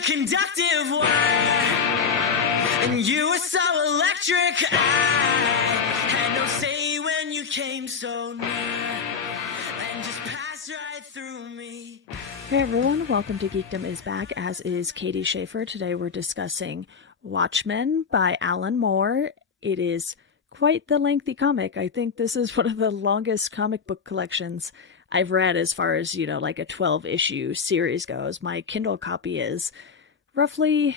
a conductive wire, and you were so electric. I had no say when you came so near, and just passed right through me. Hey everyone, welcome to Geekdom is Back, as is Katie Schaefer. Today we're discussing Watchmen by Alan Moore. It is quite the lengthy comic. I think this is one of the longest comic book collections I've read as far as, like a 12-issue series goes. My Kindle copy is roughly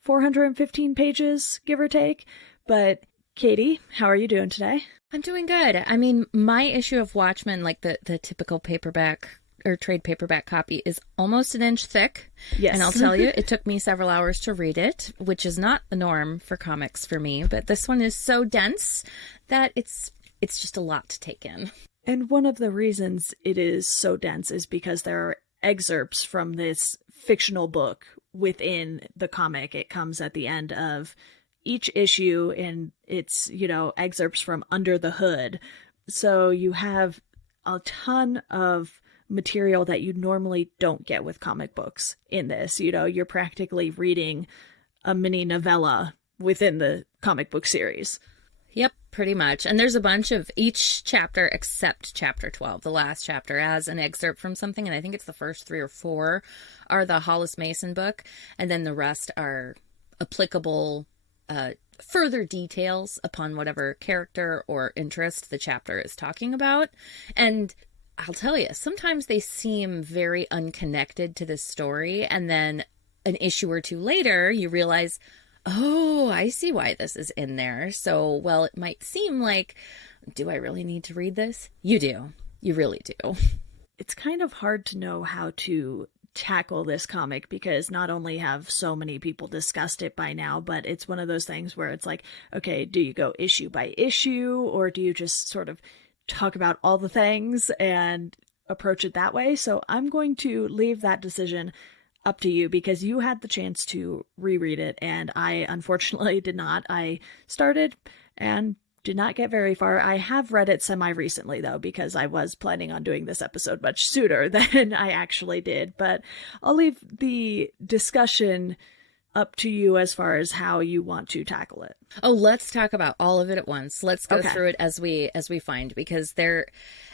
415 pages, give or take. But Katie, how are you doing today? I'm doing good. I mean, my issue of Watchmen, like the typical paperback or trade paperback copy, is almost an inch thick. Yes. And I'll tell you, it took me several hours to read it, which is not the norm for comics for me. But this one is so dense that it's just a lot to take in. And one of the reasons it is so dense is because there are excerpts from this fictional book within the comic. It comes at the end of each issue, and it's, excerpts from Under the Hood. So you have a ton of material that you normally don't get with comic books in this. You're practically reading a mini novella within the comic book series. Yep, pretty much. And there's a bunch of each chapter except chapter 12, the last chapter, as an excerpt from something. And I think it's the first 3 or 4 are the Hollis Mason book. And then the rest are applicable further details upon whatever character or interest the chapter is talking about. And I'll tell you, sometimes they seem very unconnected to this story. And then an issue or 2 later, you realize, oh, I see why this is in there. So, well, it might seem like, do I really need to read this? You do. You really do. It's kind of hard to know how to tackle this comic because not only have so many people discussed it by now, but it's one of those things where it's like, okay, do you go issue by issue, or do you just sort of talk about all the things and approach it that way? So I'm going to leave that decision up to you because you had the chance to reread it, and I unfortunately did not. I started and did not get very far. I have read it semi-recently, though, because I was planning on doing this episode much sooner than I actually did. But I'll leave the discussion up to you as far as how you want to tackle it. Oh, let's talk about all of it at once. Let's go Okay. through it as we find, because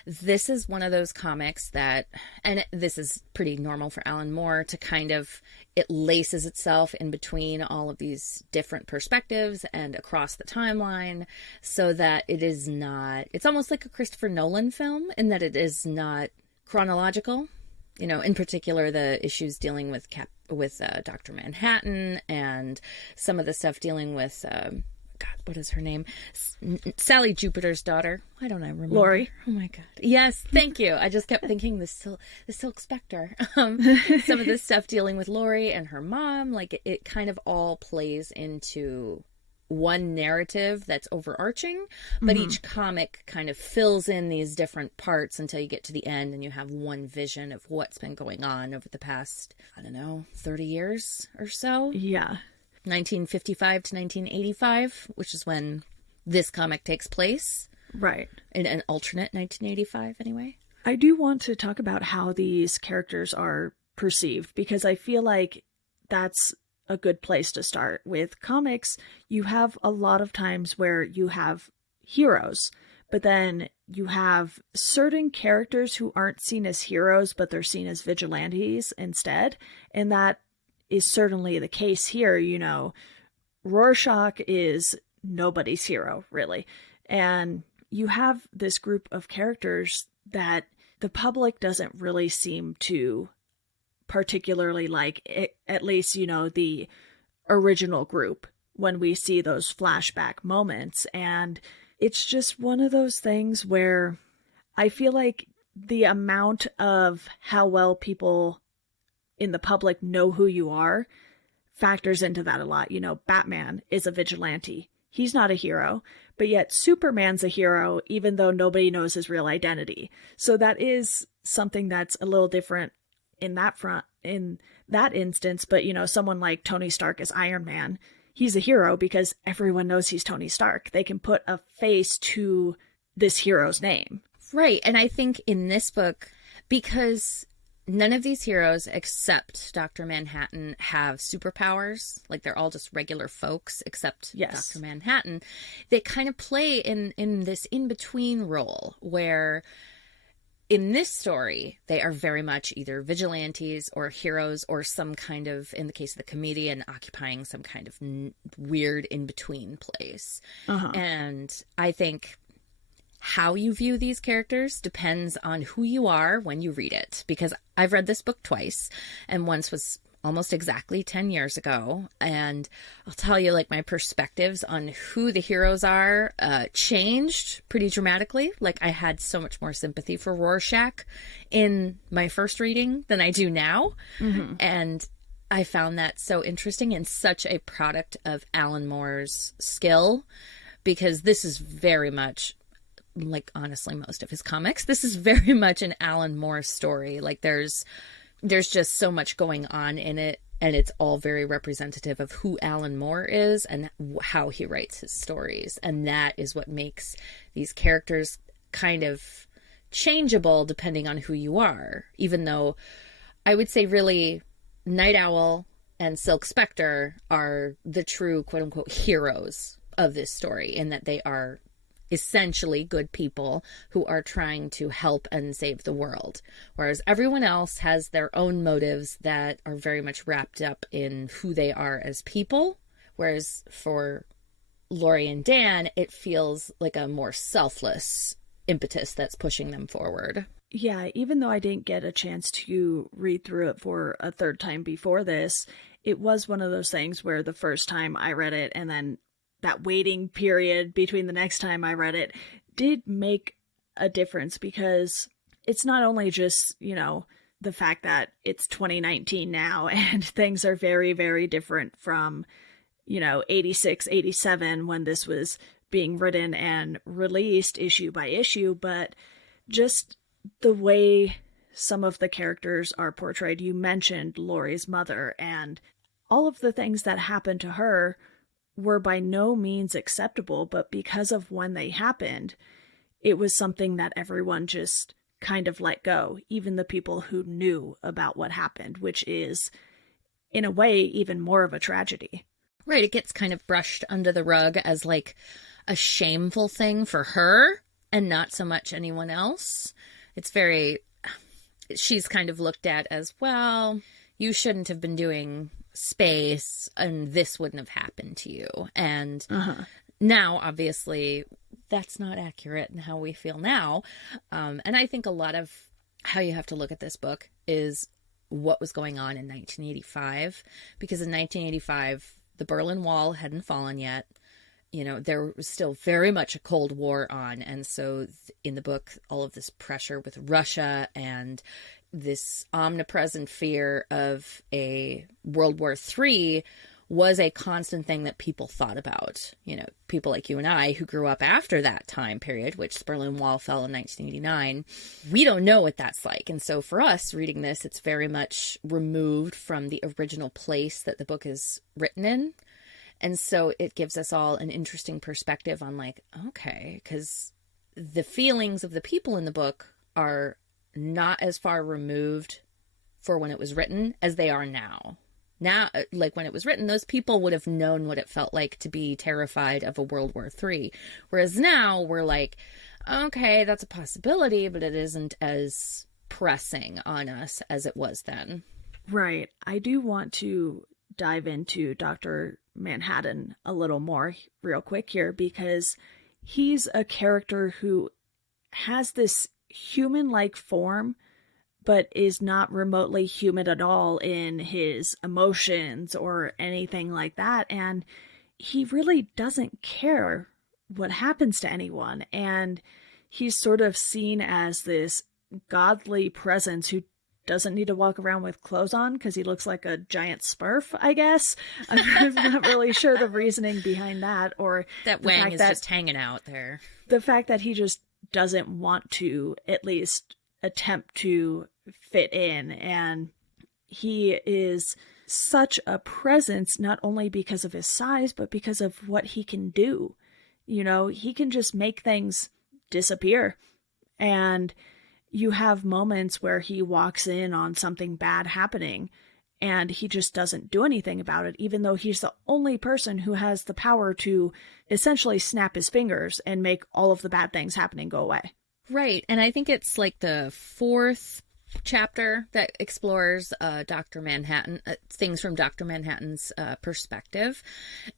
this is one of those comics that, and this is pretty normal for Alan Moore to kind of, it laces itself in between all of these different perspectives and across the timeline, so that it is not, it's almost like a Christopher Nolan film in that it is not chronological. In particular, the issues dealing with Dr. Manhattan and some of the stuff dealing with, God, what is her name? Sally Jupiter's daughter. Why don't I remember? Lori. Oh my God. Yes, thank you. I just kept thinking the Silk Spectre. Some of this stuff dealing with Lori and her mom, like it kind of all plays into one narrative that's overarching, but each comic kind of fills in these different parts until you get to the end and you have one vision of what's been going on over the past, 30 years or so. Yeah. 1955 to 1985, which is when this comic takes place. Right. In an alternate 1985, anyway. I do want to talk about how these characters are perceived, because I feel like that's a good place to start. With comics, you have a lot of times where you have heroes, but then you have certain characters who aren't seen as heroes, but they're seen as vigilantes instead. And that is certainly the case here. Rorschach is nobody's hero, really. And you have this group of characters that the public doesn't really seem to particularly like, at least, the original group, when we see those flashback moments. And it's just one of those things where I feel like the amount of how well people in the public know who you are factors into that a lot. Batman is a vigilante. He's not a hero, but yet Superman's a hero, even though nobody knows his real identity. So that is something that's a little different in that instance. But someone like Tony Stark as Iron Man, he's a hero because everyone knows he's Tony Stark. They can put a face to this hero's name. Right. And I think in this book, because none of these heroes except Dr. Manhattan have superpowers. Like, they're all just regular folks except Yes. Dr. Manhattan. They kind of play in this in-between role where in this story, they are very much either vigilantes or heroes or some kind of, in the case of the comedian, occupying some kind of weird in-between place. And I think how you view these characters depends on who you are when you read it. Because I've read this book twice, and once was almost exactly 10 years ago. And I'll tell you, like, my perspectives on who the heroes are changed pretty dramatically. Like, I had so much more sympathy for Rorschach in my first reading than I do now. And I found that so interesting and such a product of Alan Moore's skill, because this is very much, like, honestly, most of his comics, this is very much an Alan Moore story. Like, there's just so much going on in it, and it's all very representative of who Alan Moore is and how he writes his stories. And that is what makes these characters kind of changeable depending on who you are. Even though I would say really Night Owl and Silk Spectre are the true quote-unquote heroes of this story, in that they are essentially good people who are trying to help and save the world, whereas everyone else has their own motives that are very much wrapped up in who they are as people. Whereas for Laurie and Dan, it feels like a more selfless impetus that's pushing them forward. Yeah, even though I didn't get a chance to read through it for a third time before this, it was one of those things where the first time I read it and then that waiting period between the next time I read it did make a difference, because it's not only just, you know, the fact that it's 2019 now and things are very, very different from, you know, 86, 87 when this was being written and released issue by issue, but just the way some of the characters are portrayed. You mentioned Laurie's mother, and all of the things that happened to her were by no means acceptable, but because of when they happened, it was something that everyone just kind of let go, even the people who knew about what happened, which is, in a way, even more of a tragedy. Right, it gets kind of brushed under the rug as like a shameful thing for her and not so much anyone else. It's very, she's kind of looked at as, well, you shouldn't have been doing space and this wouldn't have happened to you. And now, obviously, that's not accurate in how we feel now. And I think a lot of how you have to look at this book is what was going on in 1985. Because in 1985, the Berlin Wall hadn't fallen yet. You know, there was still very much a Cold War on. And so in the book, all of this pressure with Russia and this omnipresent fear of a World War III was a constant thing that people thought about. You know, people like you and I who grew up after that time period, which the Berlin Wall fell in 1989, we don't know what that's like. And so for us reading this, it's very much removed from the original place that the book is written in. And so it gives us all an interesting perspective on, like, okay, because the feelings of the people in the book are not as far removed for when it was written as they are now. Now, like when it was written, those people would have known what it felt like to be terrified of a World War III. Whereas now we're like, okay, that's a possibility, but it isn't as pressing on us as it was then. Right. I do want to dive into Dr. Manhattan a little more real quick here, because he's a character who has this human-like form, but is not remotely human at all in his emotions or anything like that. And he really doesn't care what happens to anyone. And he's sort of seen as this godly presence who doesn't need to walk around with clothes on because he looks like a giant smurf, I guess. I'm not really sure the reasoning behind that, or that Wang is just hanging out there. The fact that he just doesn't want to at least attempt to fit in, and he is such a presence not only because of his size but because of what he can do. You know, he can just make things disappear, and you have moments where he walks in on something bad happening and he just doesn't do anything about it, even though he's the only person who has the power to essentially snap his fingers and make all of the bad things happening go away. Right. And I think it's like the fourth chapter that explores Dr. Manhattan, things from Dr. Manhattan's perspective.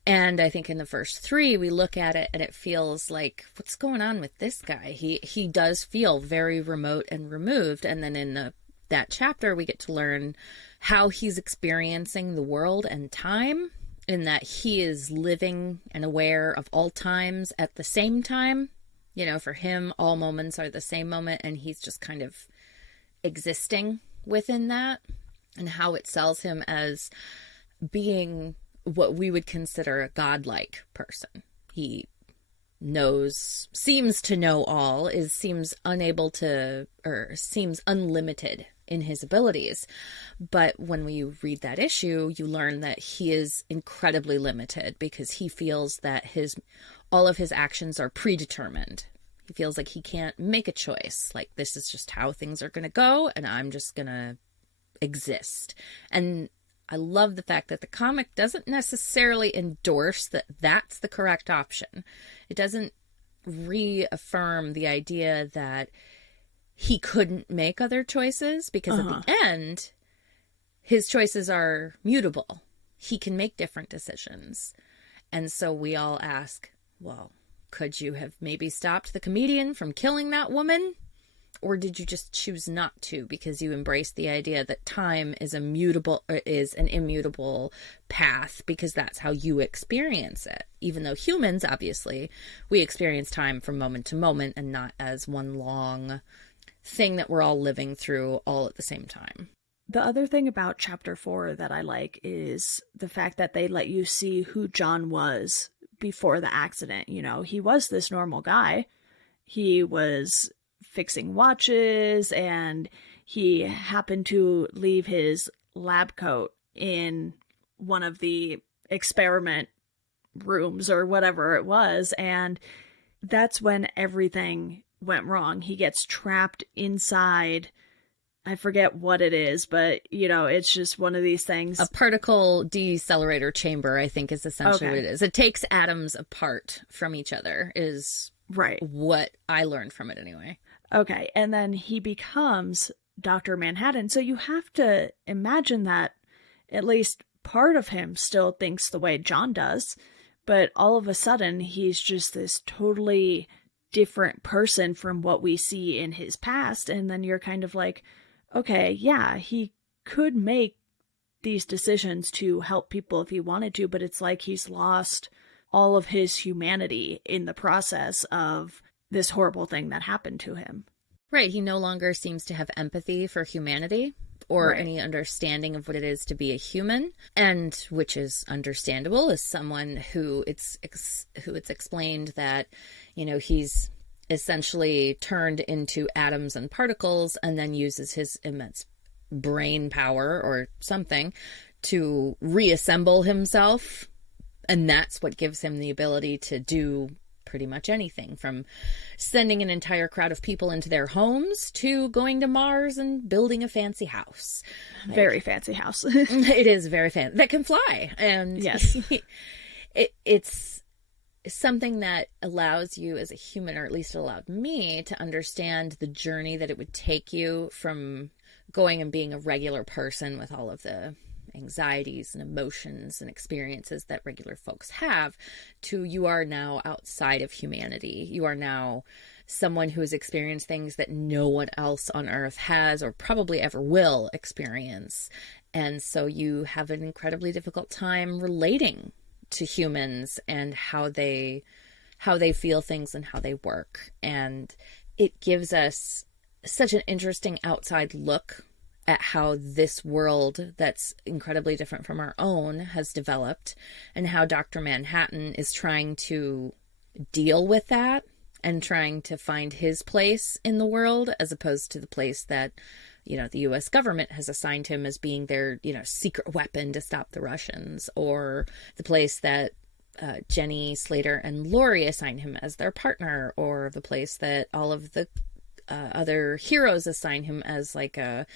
And I think in the first three, we look at it and it feels like, what's going on with this guy? He does feel very remote and removed. And then in that chapter, we get to learn how he's experiencing the world and time, in that he is living and aware of all times at the same time. You know, for him, all moments are the same moment, and he's just kind of existing within that, and how it sells him as being what we would consider a godlike person. He seems to know all, seems unable to, or seems unlimited in his abilities. But when we read that issue, you learn that he is incredibly limited, because he feels that all of his actions are predetermined. He feels like he can't make a choice. Like, this is just how things are going to go, and I'm just going to exist. And I love the fact that the comic doesn't necessarily endorse that that's the correct option. It doesn't reaffirm the idea that he couldn't make other choices, because at the end, his choices are mutable. He can make different decisions. And so we all ask, well, could you have maybe stopped the comedian from killing that woman? Or did you just choose not to, because you embrace the idea that time is an immutable path, because that's how you experience it? Even though humans, obviously, we experience time from moment to moment and not as one long thing that we're all living through all at the same time. The other thing about chapter 4 that I like is the fact that they let you see who John was before the accident. You know, he was this normal guy. He was fixing watches, and he happened to leave his lab coat in one of the experiment rooms or whatever it was, and that's when everything went wrong. He gets trapped inside, I forget what it is, but, you know, it's just one of these things. A particle decelerator chamber, I think, is essentially what it is. It takes atoms apart from each other, is right what I learned from it anyway. Okay, and then he becomes Dr. Manhattan. So you have to imagine that at least part of him still thinks the way John does, but all of a sudden he's just this totally different person from what we see in his past. And then you're kind of like, okay, yeah, he could make these decisions to help people if he wanted to, but it's like he's lost all of his humanity in the process of this horrible thing that happened to him. Right. He no longer seems to have empathy for humanity or any understanding of what it is to be a human, and which is understandable as someone who it's explained that, you know, he's essentially turned into atoms and particles and then uses his immense brain power or something to reassemble himself. And that's what gives him the ability to do pretty much anything, from sending an entire crowd of people into their homes to going to Mars and building a fancy house. Very fancy house. It is very fancy. That can fly. And yes, it's something that allows you as a human, or at least it allowed me, to understand the journey that it would take you from going and being a regular person with all of the anxieties and emotions and experiences that regular folks have, to you are now outside of humanity. You are now someone who has experienced things that no one else on earth has or probably ever will experience. And so you have an incredibly difficult time relating to humans and how they feel things and how they work. And it gives us such an interesting outside look at how this world that's incredibly different from our own has developed, and how Dr. Manhattan is trying to deal with that and trying to find his place in the world, as opposed to the place that, you know, the U.S. government has assigned him as being their, you know, secret weapon to stop the Russians, or the place that Jenny Slater and Laurie assign him as their partner, or the place that all of the other heroes assign him as like a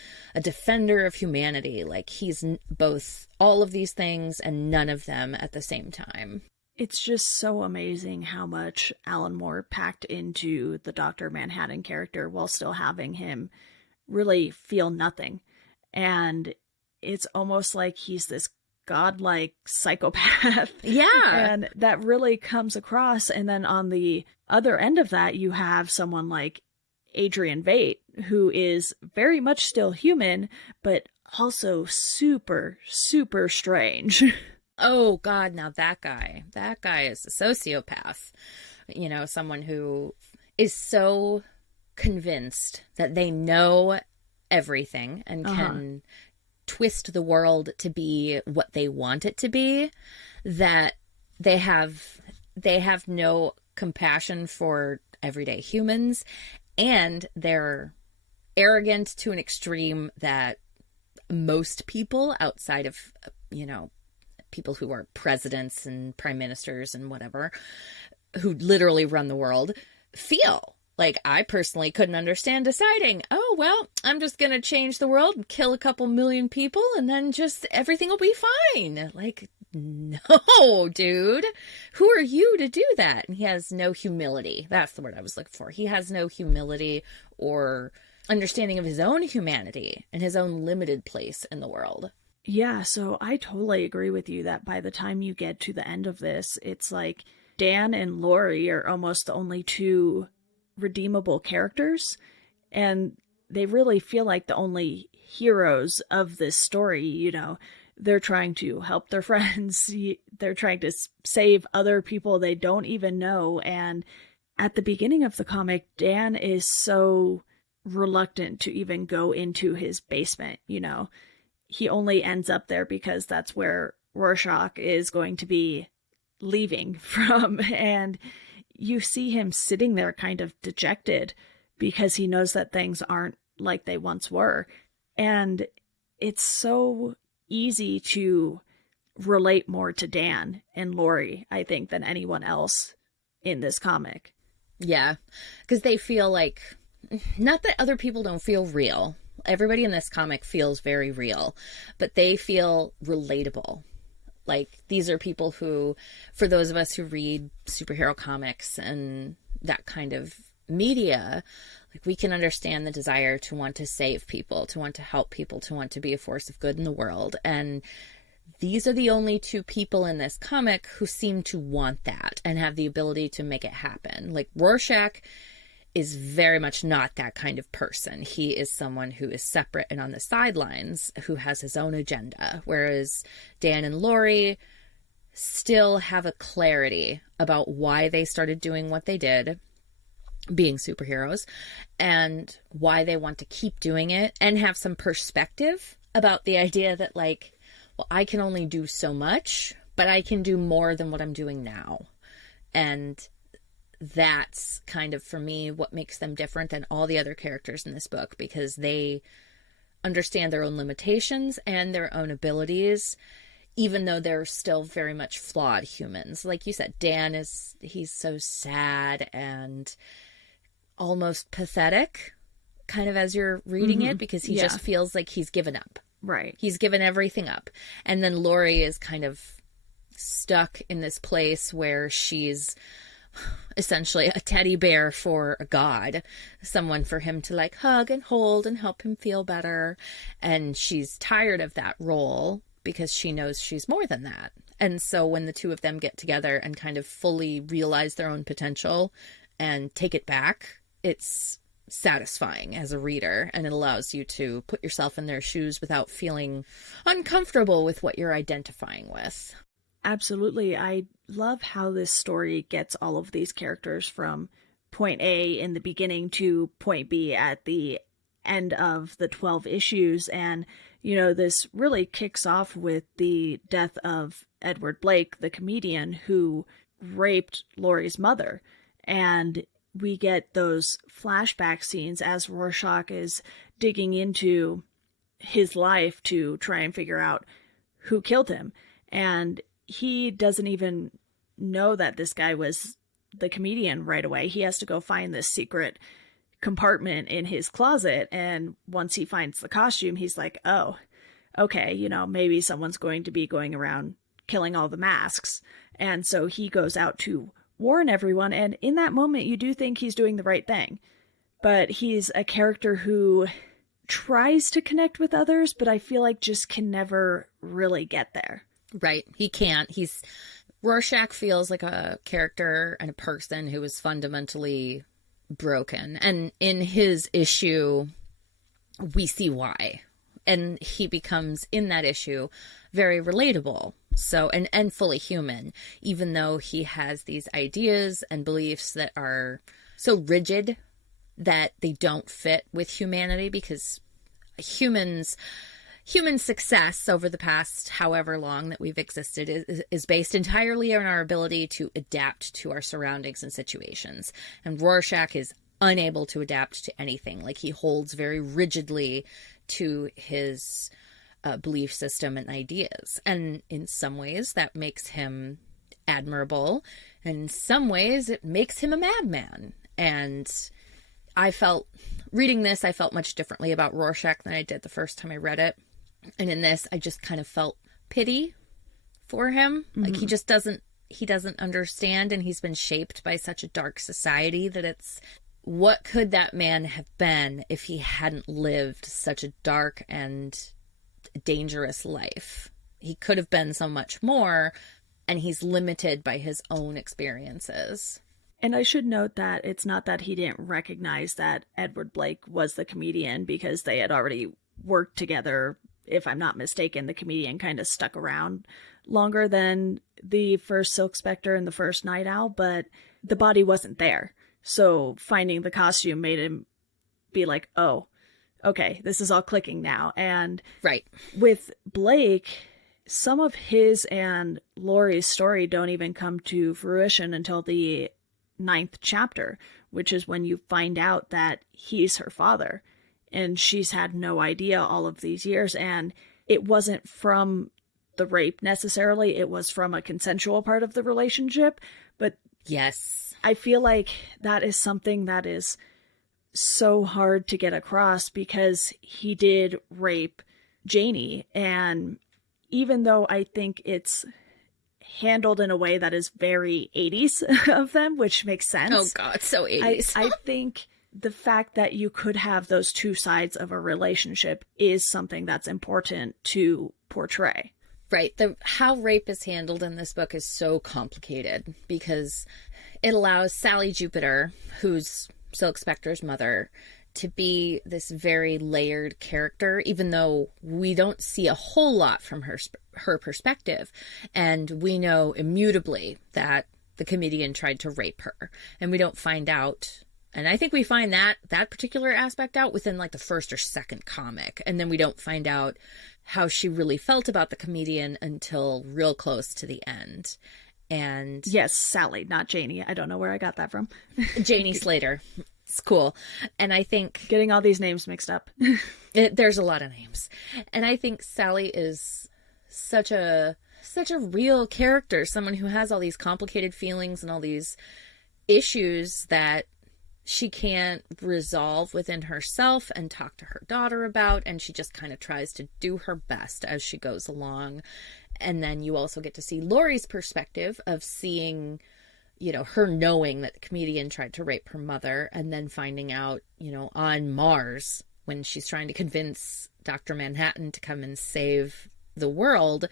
defender of humanity. Like he's both all of these things and none of them at the same time. It's just so amazing how much Alan Moore packed into the Dr. Manhattan character while still having him really feel nothing. And it's almost like he's this godlike psychopath. Yeah. And that really comes across. And then on the other end of that, you have someone like Adrian Vate, who is very much still human, but also super, super strange. Oh, God, now that guy is a sociopath. You know, someone who is so convinced that they know everything and can twist the world to be what they want it to be, that they have no compassion for everyday humans, and they're arrogant to an extreme that most people outside of, you know, people who are presidents and prime ministers and whatever, who literally run the world, feel. Like, I personally couldn't understand deciding, oh, well, I'm just going to change the world and kill a couple million people and then just everything will be fine. Like, no, dude. Who are you to do that? And he has no humility. That's the word I was looking for. He has no humility or understanding of his own humanity and his own limited place in the world. Yeah, so I totally agree with you that by the time you get to the end of this, it's like Dan and Laurie are almost the only two redeemable characters, and they really feel like the only heroes of this story. You know, they're trying to help their friends, they're trying to save other people they don't even know, and at the beginning of the comic, Dan is so reluctant to even go into his basement. You know, he only ends up there because that's where Rorschach is going to be leaving from, and you see him sitting there kind of dejected because he knows that things aren't like they once were. And it's so easy to relate more to Dan and Laurie, I think, than anyone else in this comic. Yeah, because they feel like, not that other people don't feel real. Everybody in this comic feels very real, but they feel relatable. Like, these are people who, for those of us who read superhero comics and that kind of media, like, we can understand the desire to want to save people, to want to help people, to want to be a force of good in the world. And these are the only two people in this comic who seem to want that and have the ability to make it happen. Like, Rorschach is very much not that kind of person. He is someone who is separate and on the sidelines, who has his own agenda, whereas Dan and Laurie still have a clarity about why they started doing what they did, being superheroes, and why they want to keep doing it, and have some perspective about the idea that, like, well, I can only do so much, but I can do more than what I'm doing now. And that's kind of, for me, what makes them different than all the other characters in this book, because they understand their own limitations and their own abilities, even though they're still very much flawed humans. Like you said, Dan he's so sad and almost pathetic, kind of, as you're reading it, because he just feels like he's given up. Right. He's given everything up. And then Laurie is kind of stuck in this place where she's essentially a teddy bear for a god, someone for him to, like, hug and hold and help him feel better. And she's tired of that role because she knows she's more than that. And so when the two of them get together and kind of fully realize their own potential and take it back, it's satisfying as a reader, and it allows you to put yourself in their shoes without feeling uncomfortable with what you're identifying with. Absolutely. I love how this story gets all of these characters from point A in the beginning to point B at the end of the 12 issues. And, you know, this really kicks off with the death of Edward Blake, the comedian who raped Laurie's mother. And we get those flashback scenes as Rorschach is digging into his life to try and figure out who killed him. And he doesn't even know that this guy was the comedian right away. He has to go find this secret compartment in his closet. And once he finds the costume, he's like, oh, okay, you know, maybe someone's going to be going around killing all the masks. And so he goes out to warn everyone. And in that moment, you do think he's doing the right thing. But he's a character who tries to connect with others, but I feel like just can never really get there. Right. He can't. Rorschach feels like a character and a person who is fundamentally broken. And in his issue, we see why. And he becomes, in that issue, very relatable. So, and fully human, even though he has these ideas and beliefs that are so rigid that they don't fit with humanity, because human success over the past however long that we've existed is based entirely on our ability to adapt to our surroundings and situations. And Rorschach is unable to adapt to anything. Like, he holds very rigidly to his belief system and ideas. And in some ways that makes him admirable. And in some ways it makes him a madman. And I felt, reading this, I felt much differently about Rorschach than I did the first time I read it. And in this, I just kind of felt pity for him. Mm-hmm. Like, he doesn't understand, and he's been shaped by such a dark society that it's, what could that man have been if he hadn't lived such a dark and dangerous life? He could have been so much more, and he's limited by his own experiences. And I should note that it's not that he didn't recognize that Edward Blake was the comedian, because they had already worked together. If I'm not mistaken, the comedian kind of stuck around longer than the first Silk Spectre and the first Night Owl, but the body wasn't there. So finding the costume made him be like, oh, okay, this is all clicking now. And right. With Blake, some of his and Laurie's story don't even come to fruition until the 9th chapter, which is when you find out that he's her father, and she's had no idea all of these years. And it wasn't from the rape necessarily, it was from a consensual part of the relationship. But yes, I feel like that is something that is so hard to get across, because he did rape Janie. And even though I think it's handled in a way that is very 80s of them, which makes sense. Oh God, so 80s. I think the fact that you could have those two sides of a relationship is something that's important to portray. Right. How rape is handled in this book is so complicated, because it allows Sally Jupiter, who's Silk Spectre's mother, to be this very layered character, even though we don't see a whole lot from her perspective. And we know immutably that the comedian tried to rape her, and we don't find out. And I think we find that particular aspect out within like the first or second comic. And then we don't find out how she really felt about the comedian until real close to the end. And yes, Sally, not Janie. I don't know where I got that from. Janie Slater. It's cool. And I think getting all these names mixed up. There's a lot of names. And I think Sally is such a real character, someone who has all these complicated feelings and all these issues that she can't resolve within herself and talk to her daughter about, and she just kind of tries to do her best as she goes along. And then you also get to see Laurie's perspective of seeing, you know, her knowing that the comedian tried to rape her mother, and then finding out, you know, on Mars when she's trying to convince Dr. Manhattan to come and save the world.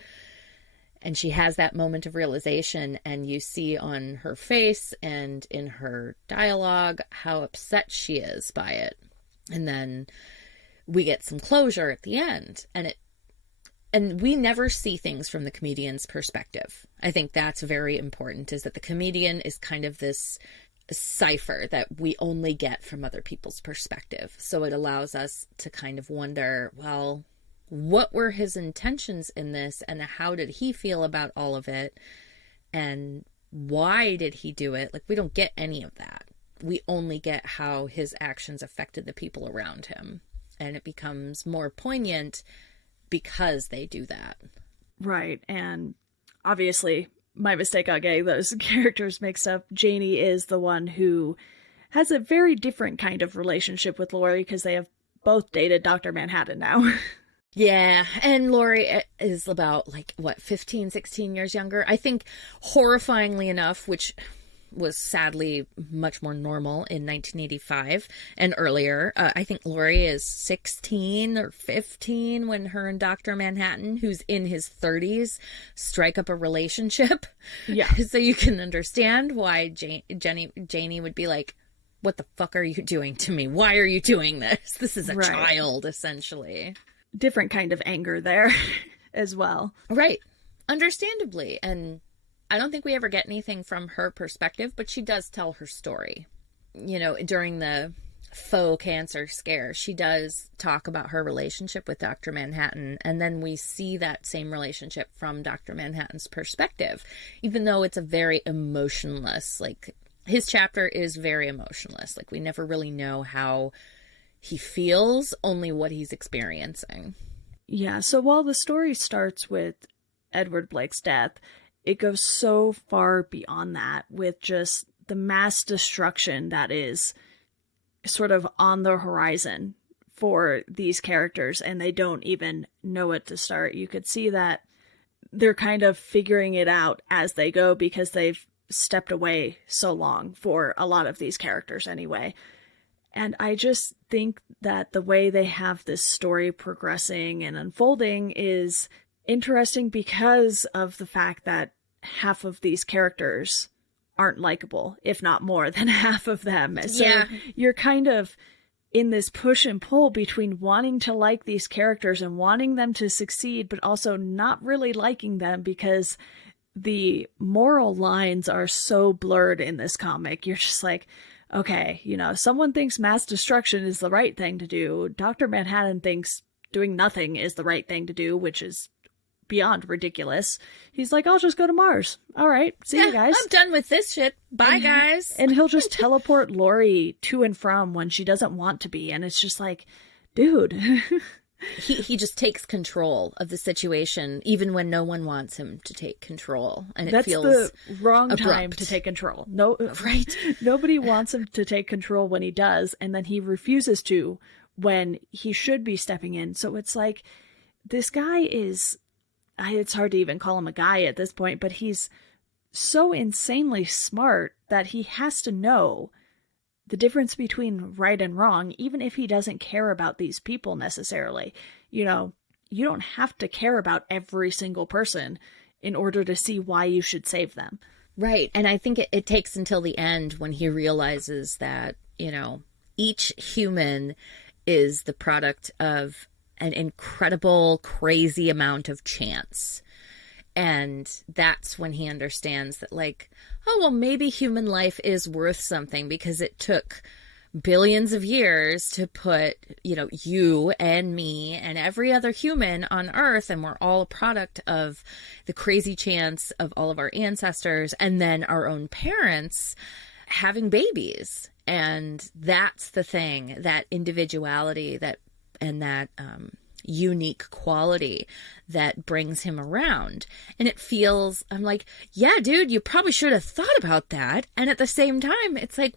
And she has that moment of realization, and you see on her face and in her dialogue how upset she is by it. And then we get some closure at the end, and we never see things from the comedian's perspective. I think that's very important, is that the comedian is kind of this cipher that we only get from other people's perspective. So it allows us to kind of wonder, well, what were his intentions in this, and how did he feel about all of it, and why did he do it? Like, we don't get any of that. We only get how his actions affected the people around him, and it becomes more poignant because they do that. Right. And obviously my mistake on getting those characters mixed up. Janie is the one who has a very different kind of relationship with Laurie because they have both dated Dr. Manhattan now. Yeah, and Laurie is about, 15, 16 years younger. I think, horrifyingly enough, which was sadly much more normal in 1985 and earlier, I think Laurie is 16 or 15 when her and Dr. Manhattan, who's in his 30s, strike up a relationship. Yeah. So you can understand why Janie would be like, what the fuck are you doing to me? Why are you doing this? This is a child, essentially. Different kind of anger there as well. Right. Understandably. And I don't think we ever get anything from her perspective, but she does tell her story. You know, during the faux cancer scare, she does talk about her relationship with Dr. Manhattan. And then we see that same relationship from Dr. Manhattan's perspective, even though it's a very emotionless, his chapter is very emotionless. We never really know how he feels, only what he's experiencing. Yeah, so while the story starts with Edward Blake's death, it goes so far beyond that with just the mass destruction that is sort of on the horizon for these characters, and they don't even know it to start. You could see that they're kind of figuring it out as they go because they've stepped away so long for a lot of these characters anyway. And I just think that the way they have this story progressing and unfolding is interesting because of the fact that half of these characters aren't likable, if not more than half of them. So you're kind of in this push and pull between wanting to like these characters and wanting them to succeed, but also not really liking them because the moral lines are so blurred in this comic. You're just like, okay, someone thinks mass destruction is the right thing to do. Dr. Manhattan thinks doing nothing is the right thing to do, which is beyond ridiculous. He's like, I'll just go to Mars. All right, see you guys. I'm done with this shit. Bye, guys. And he'll just teleport Laurie to and from when she doesn't want to be. And it's just like, dude. He just takes control of the situation, even when no one wants him to take control, and it That's feels the wrong abrupt. time to take control. No, right? Nobody wants him to take control when he does, and then he refuses to when he should be stepping in. So it's like this guy is. It's hard to even call him a guy at this point, but he's so insanely smart that he has to know the difference between right and wrong, even if he doesn't care about these people necessarily. You don't have to care about every single person in order to see why you should save them. Right. And I think it takes until the end when he realizes that, each human is the product of an incredible, crazy amount of chance. And that's when he understands that, oh, well, maybe human life is worth something because it took billions of years to put, you and me and every other human on Earth, and we're all a product of the crazy chance of all of our ancestors and then our own parents having babies. And that's the thing, that individuality, that unique quality that brings him around. And it feels, I'm like, yeah, dude, you probably should have thought about that. And at the same time, it's like,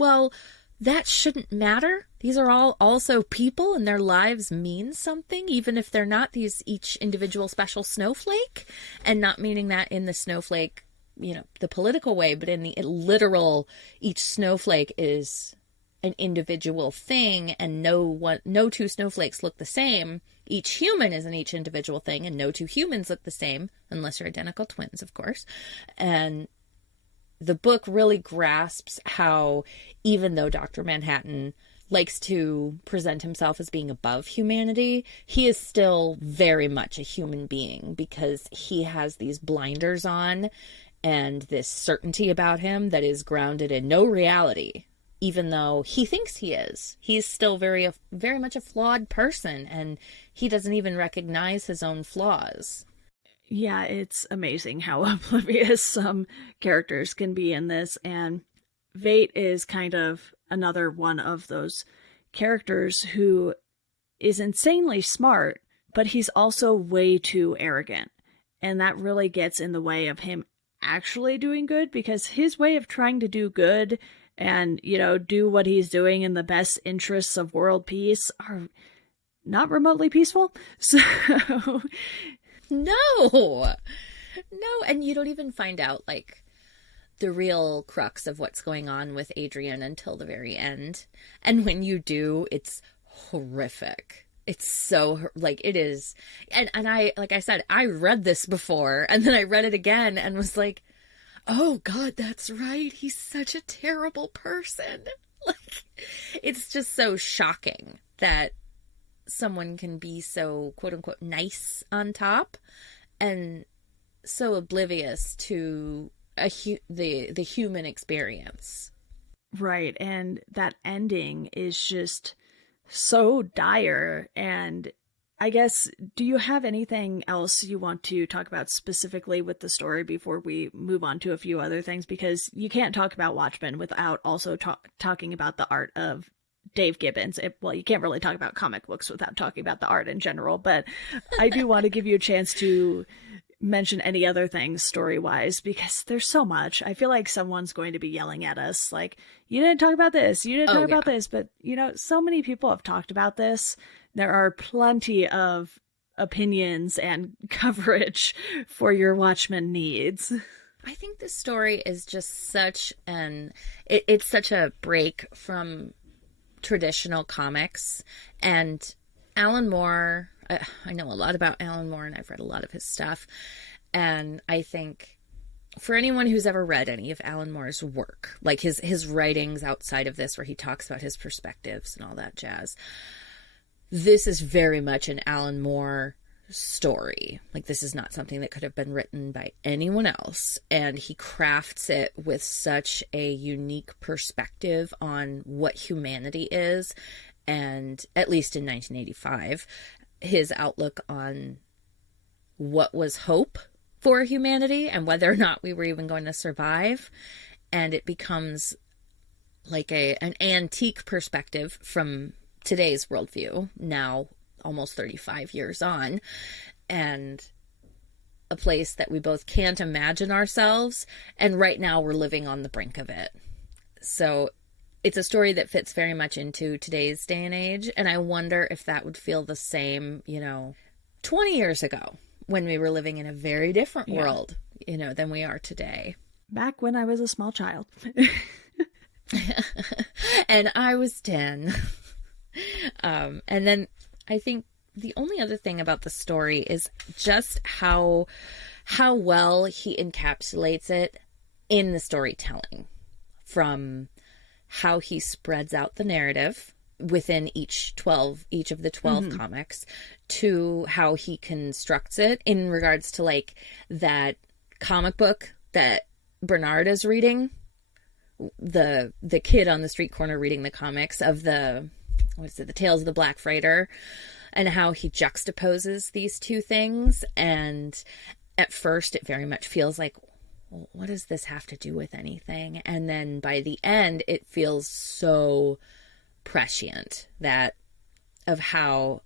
well, that shouldn't matter. These are all also people, and their lives mean something, even if they're not each individual special snowflake. And not meaning that in the snowflake, the political way, but in the literal, each snowflake is an individual thing, and no two snowflakes look the same. Each human is each individual thing, and no two humans look the same, unless you're identical twins, of course. And the book really grasps how, even though Dr. Manhattan likes to present himself as being above humanity, he is still very much a human being, because he has these blinders on and this certainty about him that is grounded in no reality. Even though he thinks he is, he's still very much a flawed person, and he doesn't even recognize his own flaws. Yeah, it's amazing how oblivious some characters can be in this, and Vate is kind of another one of those characters who is insanely smart, but he's also way too arrogant, and that really gets in the way of him actually doing good, because his way of trying to do good and, do what he's doing in the best interests of world peace are not remotely peaceful. So No, and you don't even find out like the real crux of what's going on with Adrian until the very end. And when you do, it's horrific. It's so like it is. And I, like I said, I read this before and then I read it again and was like, oh God, that's right. He's such a terrible person. Like, it's just so shocking that someone can be so quote unquote nice on top and so oblivious to the human experience. Right. And that ending is just so dire. And I guess, do you have anything else you want to talk about specifically with the story before we move on to a few other things? Because you can't talk about Watchmen without also talking about the art of Dave Gibbons. Well, you can't really talk about comic books without talking about the art in general, but I do want to give you a chance to mention any other things story-wise, because there's so much. I feel like someone's going to be yelling at us like, you didn't talk about this, you didn't talk about this, but so many people have talked about this. There are plenty of opinions and coverage for your Watchmen needs. I think this story is just such it's such a break from traditional comics. And Alan Moore, I know a lot about Alan Moore and I've read a lot of his stuff. And I think for anyone who's ever read any of Alan Moore's work, like his writings outside of this where he talks about his perspectives and all that jazz, this is very much an Alan Moore story. Like, this is not something that could have been written by anyone else. And he crafts it with such a unique perspective on what humanity is. And at least in 1985, his outlook on what was hope for humanity and whether or not we were even going to survive. And it becomes like an antique perspective from today's worldview, now almost 35 years on, and a place that we both can't imagine ourselves, and right now we're living on the brink of it. So it's a story that fits very much into today's day and age, and I wonder if that would feel the same, 20 years ago, when we were living in a very different world, than we are today. Back when I was a small child. And I was 10. And then I think the only other thing about the story is just how well he encapsulates it in the storytelling, from how he spreads out the narrative within each of the 12 comics, to how he constructs it in regards to like that comic book that Bernard is reading, the kid on the street corner reading the comics of the Tales of the Black Freighter, and how he juxtaposes these two things. And at first it very much feels like, well, what does this have to do with anything? And then by the end, it feels so prescient of how,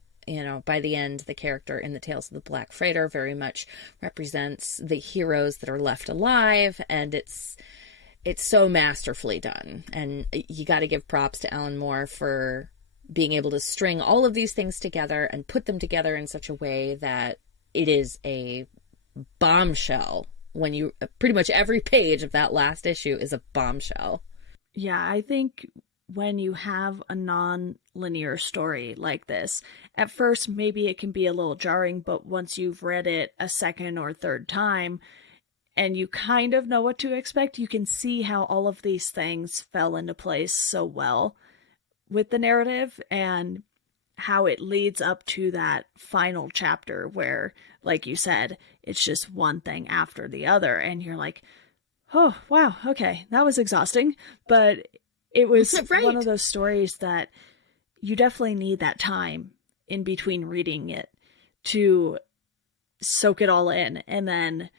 by the end, the character in the Tales of the Black Freighter very much represents the heroes that are left alive. And it's so masterfully done. And you got to give props to Alan Moore for being able to string all of these things together and put them together in such a way that it is a bombshell. When you pretty much every page of that last issue is a bombshell. Yeah, I think when you have a non-linear story like this, at first maybe it can be a little jarring, but once you've read it a second or third time and you kind of know what to expect, you can see how all of these things fell into place so well with the narrative, and how it leads up to that final chapter where, like you said, it's just one thing after the other, and you're like, oh wow, okay, that was exhausting. But it was right. One of those stories that you definitely need that time in between reading it to soak it all in, and then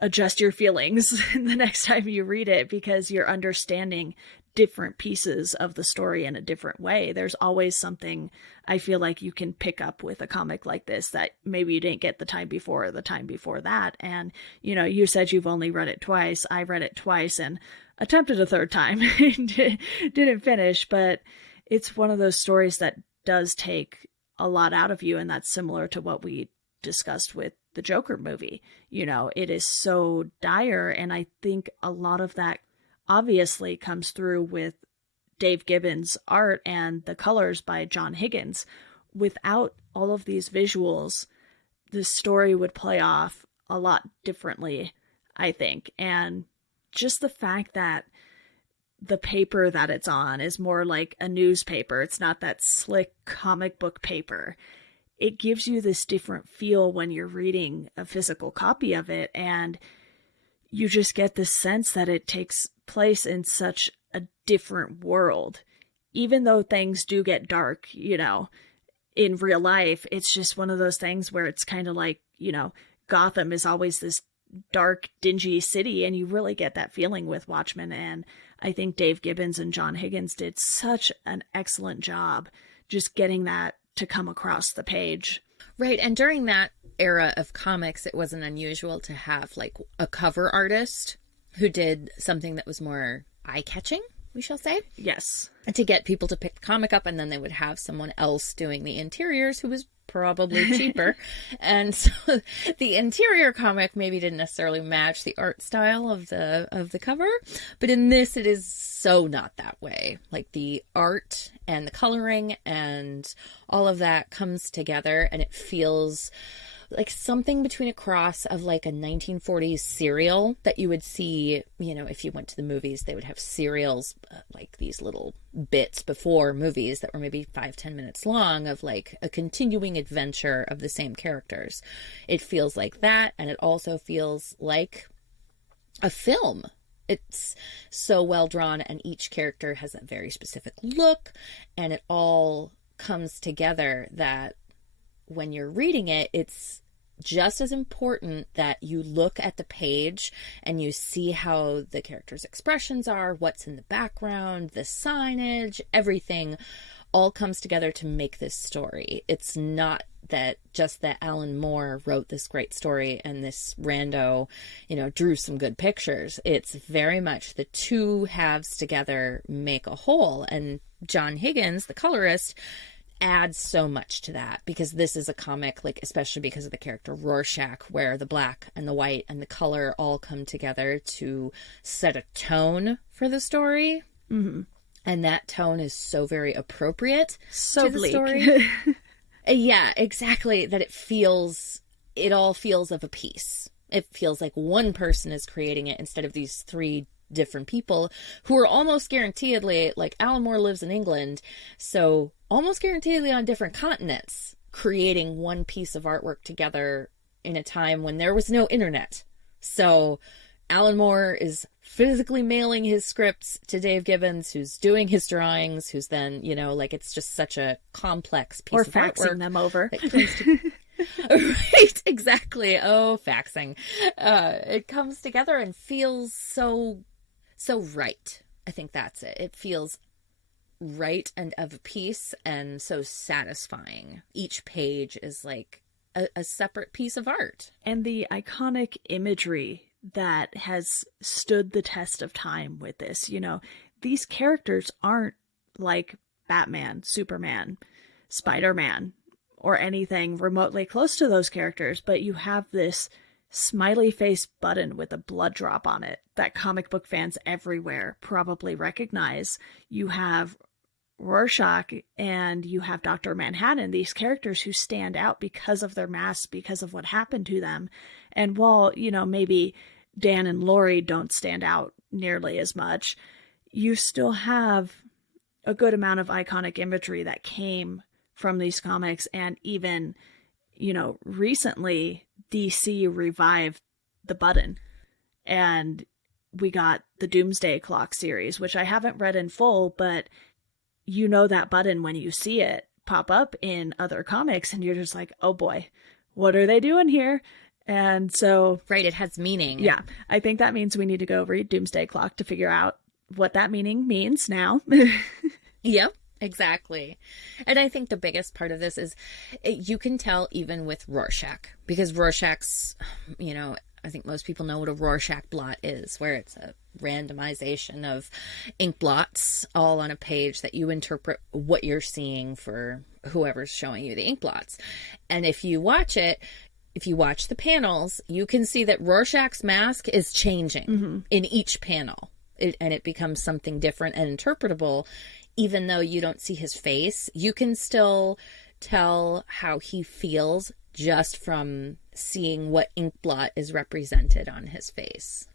adjust your feelings the next time you read it, because you're understanding different pieces of the story in a different way. There's always something I feel like you can pick up with a comic like this that maybe you didn't get the time before or the time before that. And, you said you've only read it twice. I read it twice, and attempted a third time. Didn't finish, but it's one of those stories that does take a lot out of you, and that's similar to what we discussed with the Joker movie. You know, it is so dire, and I think a lot of that obviously comes through with Dave Gibbons' art and the colors by John Higgins. Without all of these visuals, the story would play off a lot differently, I think. And just the fact that the paper that it's on is more like a newspaper, it's not that slick comic book paper. It gives you this different feel when you're reading a physical copy of it, and you just get this sense that it takes place in such a different world. Even though things do get dark, you know, in real life, it's just one of those things where it's kind of like, you know, Gotham is always this dark, dingy city, and you really get that feeling with Watchmen. And I think Dave Gibbons and John Higgins did such an excellent job just getting that to come across the page. Right. And during that era of comics, it wasn't unusual to have like a cover artist who did something that was more eye-catching, we shall say. Yes. And to get people to pick the comic up, and then they would have someone else doing the interiors who was probably cheaper. And so the interior comic maybe didn't necessarily match the art style of the cover, but in this it is so not that way. Like the art and the coloring and all of that comes together, and it feels like something between a cross of like a 1940s serial that you would see, you know, if you went to the movies, they would have serials, like these little bits before movies that were maybe 5-10 minutes long of like a continuing adventure of the same characters. It feels like that, and it also feels like a film. It's so well drawn, and each character has a very specific look, and it all comes together that when you're reading it, it's just as important that you look at the page and you see how the characters' expressions are, what's in the background, the signage, everything all comes together to make this story. It's not that just that Alan Moore wrote this great story and this rando, you know, drew some good pictures. It's very much the two halves together make a whole. And John Higgins, the colorist, adds so much to that, because this is a comic, like, especially because of the character Rorschach, where the black and the white and the color all come together to set a tone for the story. Mm-hmm. And that tone is so very appropriate So to the bleak. story. Yeah, exactly. That it all feels of a piece. It feels like one person is creating it instead of these three different people who are almost guaranteedly, like Alan Moore lives in England, so almost guaranteedly on different continents, creating one piece of artwork together in a time when there was no internet. So Alan Moore is physically mailing his scripts to Dave Gibbons, who's doing his drawings, who's then, you know, like, it's just such a complex piece of artwork. Or faxing them over. That comes to... Right, exactly. Oh, faxing. It comes together and feels so right. I think that's it. It feels right and of a piece, and so satisfying. Each page is like a separate piece of art. And the iconic imagery that has stood the test of time with this, you know, these characters aren't like Batman, Superman, Spider-Man, or anything remotely close to those characters, but you have this smiley face button with a blood drop on it that comic book fans everywhere probably recognize. You have Rorschach and you have Dr. Manhattan, these characters who stand out because of their masks, because of what happened to them. And while, you know, maybe Dan and Laurie don't stand out nearly as much, you still have a good amount of iconic imagery that came from these comics. And even, you know, recently DC revived the button, and we got the Doomsday Clock series, which I haven't read in full, but you know that button when you see it pop up in other comics, and you're just like, oh boy, what are they doing here? And so, right, it has meaning. Yeah, I think that means we need to go read Doomsday Clock to figure out what that meaning means now. Yep. Exactly. And I think the biggest part of this is you can tell even with Rorschach, because Rorschach's, you know, I think most people know what a Rorschach Blot is, where it's a randomization of ink blots all on a page that you interpret what you're seeing for whoever's showing you the ink blots. And if you watch the panels, you can see that Rorschach's mask is changing in each panel. And it becomes something different and interpretable. Even though you don't see his face, you can still tell how he feels just from seeing what ink blot is represented on his face.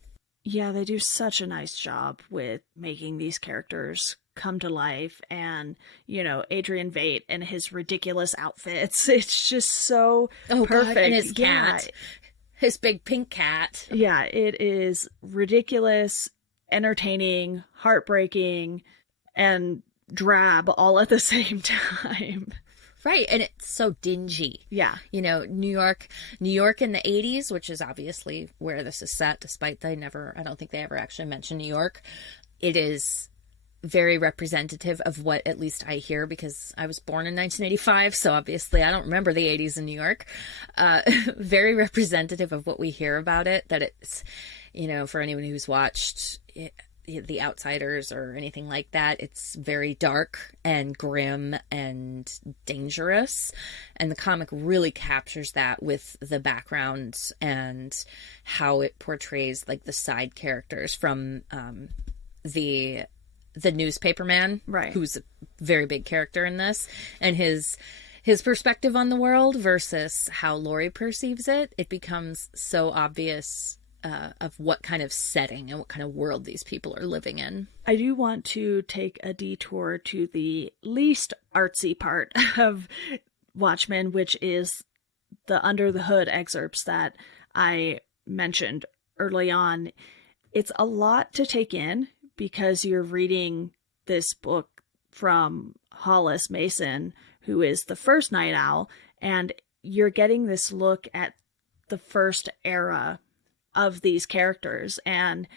Yeah, they do such a nice job with making these characters come to life. And, you know, Adrian Vate and his ridiculous outfits. It's just so perfect. God, and his cat. His big pink cat. Yeah, it is ridiculous, entertaining, heartbreaking, and drab all at the same time. Right, and it's so dingy. Yeah. You know, New York in the 80s, which is obviously where this is set, despite I don't think they ever actually mention New York. It is very representative of what at least I hear, because I was born in 1985, so obviously I don't remember the 80s in New York. Very representative of what we hear about it, that it's, you know, for anyone who's watched The Outsiders or anything like that, it's very dark and grim and dangerous, and the comic really captures that with the background and how it portrays like the side characters from the newspaper man, right, who's a very big character in this, and his perspective on the world versus how Laurie perceives it. It becomes so obvious of what kind of setting and what kind of world these people are living in. I do want to take a detour to the least artsy part of Watchmen, which is the Under the Hood excerpts that I mentioned early on. It's a lot to take in because you're reading this book from Hollis Mason, who is the first Night Owl, and you're getting this look at the first era of these characters, and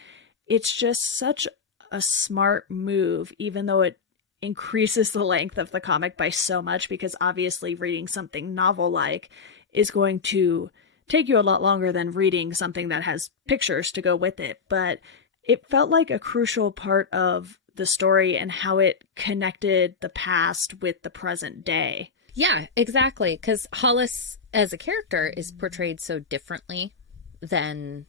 it's just such a smart move, even though it increases the length of the comic by so much, because obviously reading something novel-like is going to take you a lot longer than reading something that has pictures to go with it. But it felt like a crucial part of the story and how it connected the past with the present day. Yeah, exactly, because Hollis as a character is portrayed so differently than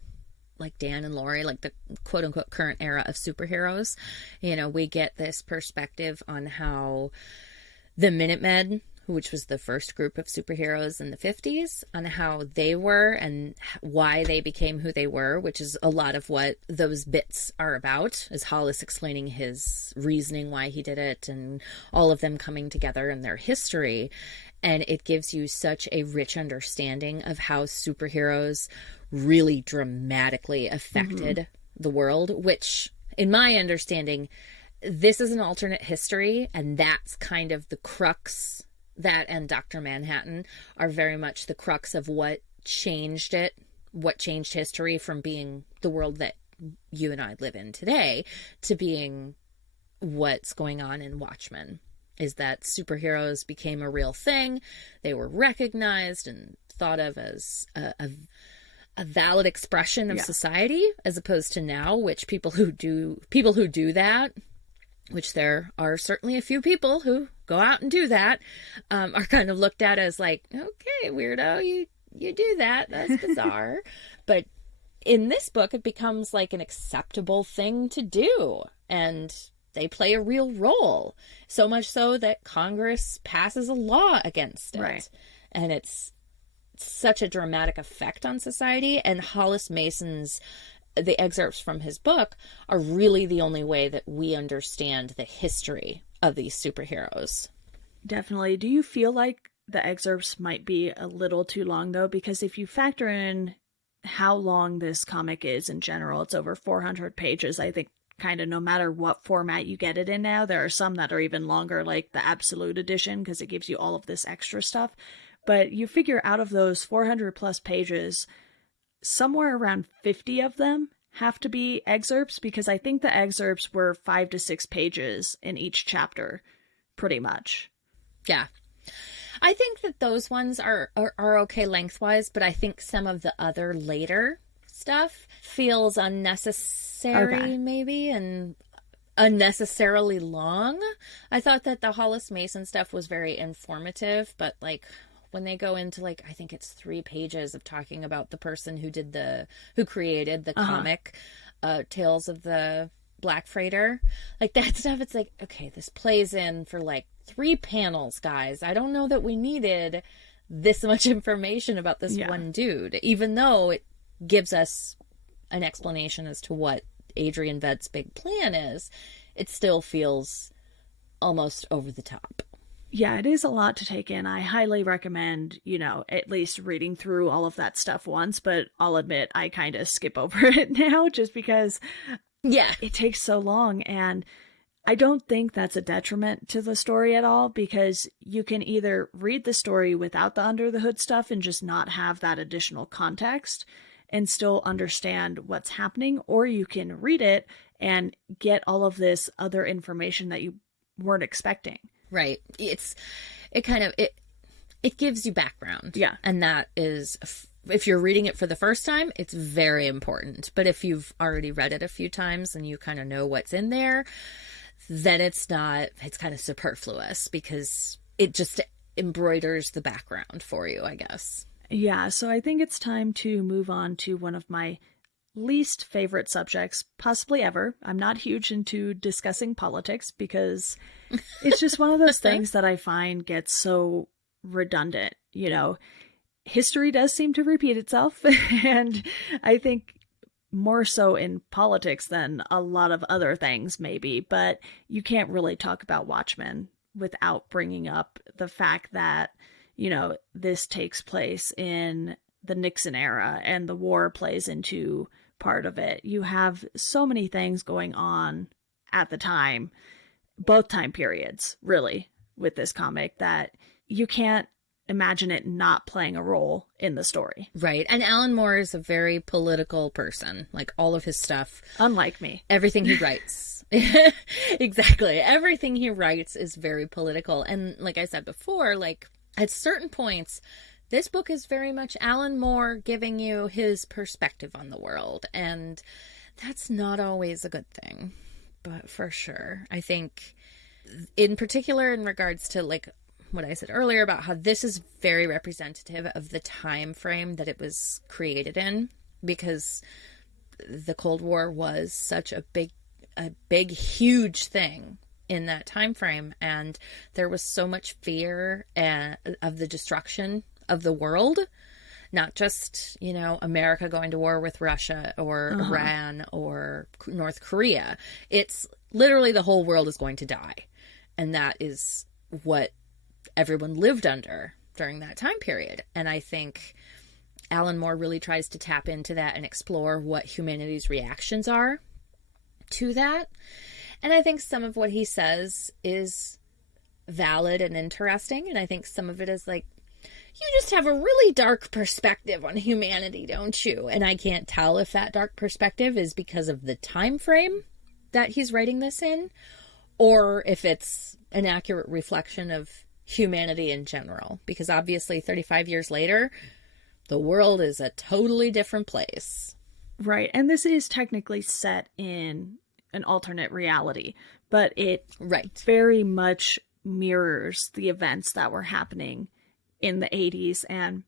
like Dan and Laurie, like the quote unquote current era of superheroes. You know, we get this perspective on how the Minutemen, which was the first group of superheroes in the 50s, on how they were and why they became who they were, which is a lot of what those bits are about, is Hollis explaining his reasoning why he did it and all of them coming together in their history. And it gives you such a rich understanding of how superheroes really dramatically affected the world, which, in my understanding, this is an alternate history, and that's kind of the crux. That and Dr. Manhattan are very much the crux of what changed it, what changed history from being the world that you and I live in today to being what's going on in Watchmen. Is that superheroes became a real thing. They were recognized and thought of as a valid expression of society, as opposed to now, which people who do that, which there are certainly a few people who go out and do that, are kind of looked at as like, okay, weirdo, you do that. That's bizarre. But in this book, it becomes like an acceptable thing to do. And they play a real role. So much so that Congress passes a law against it. Right. And it's such a dramatic effect on society. And Hollis Mason's, the excerpts from his book are really the only way that we understand the history of these superheroes. Definitely. Do you feel like the excerpts might be a little too long, though? Because if you factor in how long this comic is in general, it's over 400 pages, I think, kind of no matter what format you get it in now. There are some that are even longer, like the Absolute Edition, because it gives you all of this extra stuff. But you figure out of those 400 plus pages, somewhere around 50 of them have to be excerpts, because I think the excerpts were 5 to 6 pages in each chapter, pretty much. Yeah. I think that those ones are okay lengthwise, but I think some of the other later stuff feels unnecessary, Okay. maybe, and unnecessarily long. I thought that the Hollis Mason stuff was very informative, but like when they go into like, I think it's 3 pages of talking about the person who created the comic, Tales of the Black Freighter, like that stuff, it's like, okay, this plays in for like 3 panels, guys. I don't know that we needed this much information about this one dude, even though it gives us an explanation as to what Adrian Vate's big plan is. It still feels almost over the top. Yeah, it is a lot to take in. I highly recommend, at least reading through all of that stuff once, but I'll admit I kind of skip over it now just because it takes so long. And I don't think that's a detriment to the story at all, because you can either read the story without the under the hood stuff and just not have that additional context and still understand what's happening, or you can read it and get all of this other information that you weren't expecting. Right. It gives you background. Yeah. And that is, if you're reading it for the first time, it's very important. But if you've already read it a few times and you kind of know what's in there, then it's kind of superfluous, because it just embroiders the background for you, I guess. Yeah, so I think it's time to move on to one of my least favorite subjects, possibly ever. I'm not huge into discussing politics because it's just one of those things that I find gets so redundant. History does seem to repeat itself, and I think more so in politics than a lot of other things, maybe, but you can't really talk about Watchmen without bringing up the fact that this takes place in the Nixon era and the war plays into part of it. You have so many things going on at the time, both time periods, really, with this comic, that you can't imagine it not playing a role in the story. Right. And Alan Moore is a very political person. Like, all of his stuff. Unlike me. Everything he writes. Exactly. Everything he writes is very political. And like I said before, like, at certain points, this book is very much Alan Moore giving you his perspective on the world. And that's not always a good thing. But for sure, I think, in particular, in regards to like what I said earlier about how this is very representative of the time frame that it was created in, because the Cold War was such a big, huge thing in that time frame, and there was so much fear of the destruction of the world, not just America going to war with Russia or Iran or North Korea. It's literally the whole world is going to die, and that is what everyone lived under during that time period. And I think Alan Moore really tries to tap into that and explore what humanity's reactions are to that. And I think some of what he says is valid and interesting. And I think some of it is like, you just have a really dark perspective on humanity, don't you? And I can't tell if that dark perspective is because of the time frame that he's writing this in, or if it's an accurate reflection of humanity in general. Because obviously 35 years later, the world is a totally different place. Right. And this is technically set in an alternate reality, but it very much mirrors the events that were happening in the 80s. And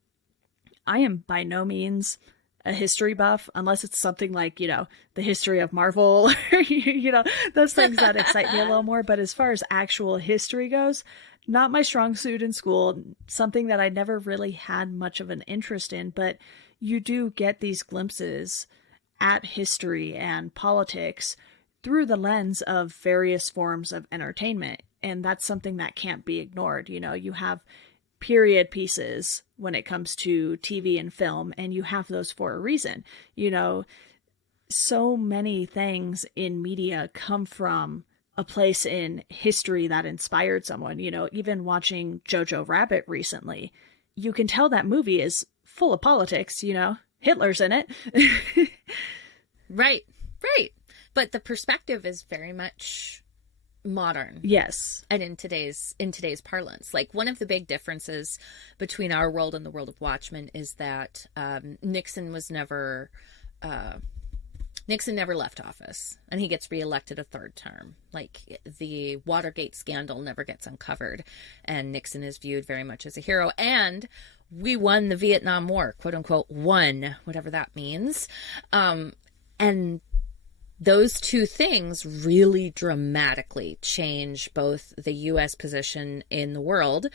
I am by no means a history buff, unless it's something like, the history of Marvel, or, those things that excite me a little more. But as far as actual history goes, not my strong suit in school, something that I never really had much of an interest in, but you do get these glimpses at history and politics through the lens of various forms of entertainment. And that's something that can't be ignored. You have period pieces when it comes to TV and film, and you have those for a reason. So many things in media come from a place in history that inspired someone. Even watching Jojo Rabbit recently, you can tell that movie is full of politics. Hitler's in it. Right. But the perspective is very much modern. Yes. And in today's parlance. Like, one of the big differences between our world and the world of Watchmen is that Nixon was never Nixon never left office, and he gets reelected a third term. Like, the Watergate scandal never gets uncovered, and Nixon is viewed very much as a hero. And we won the Vietnam War, quote unquote, won, whatever that means. And those two things really dramatically change both the U.S. position in the world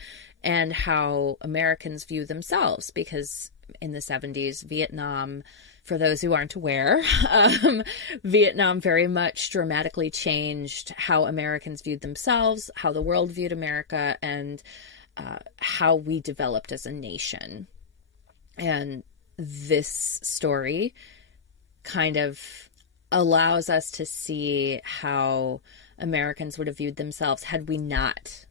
and how Americans view themselves, because in the 70s, Vietnam, for those who aren't aware, Vietnam very much dramatically changed how Americans viewed themselves, how the world viewed America, and how we developed as a nation. And this story kind of allows us to see how Americans would have viewed themselves had we not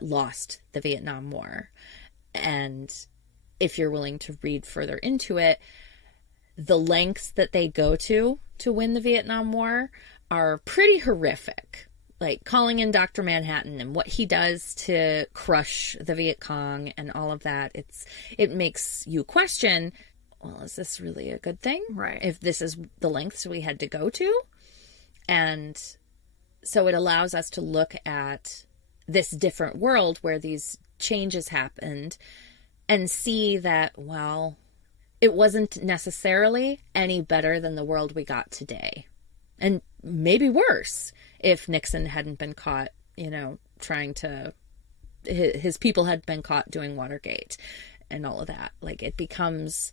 lost the Vietnam War. And if you're willing to read further into it, the lengths that they go to win the Vietnam War are pretty horrific. Like calling in Dr. Manhattan and what he does to crush the Viet Cong and all of that. It makes you question, well, is this really a good thing? Right. If this is the lengths we had to go to? And so it allows us to look at this different world where these changes happened and see that, well, it wasn't necessarily any better than the world we got today. And maybe worse if Nixon hadn't been caught, his people had been caught doing Watergate and all of that. Like, it becomes,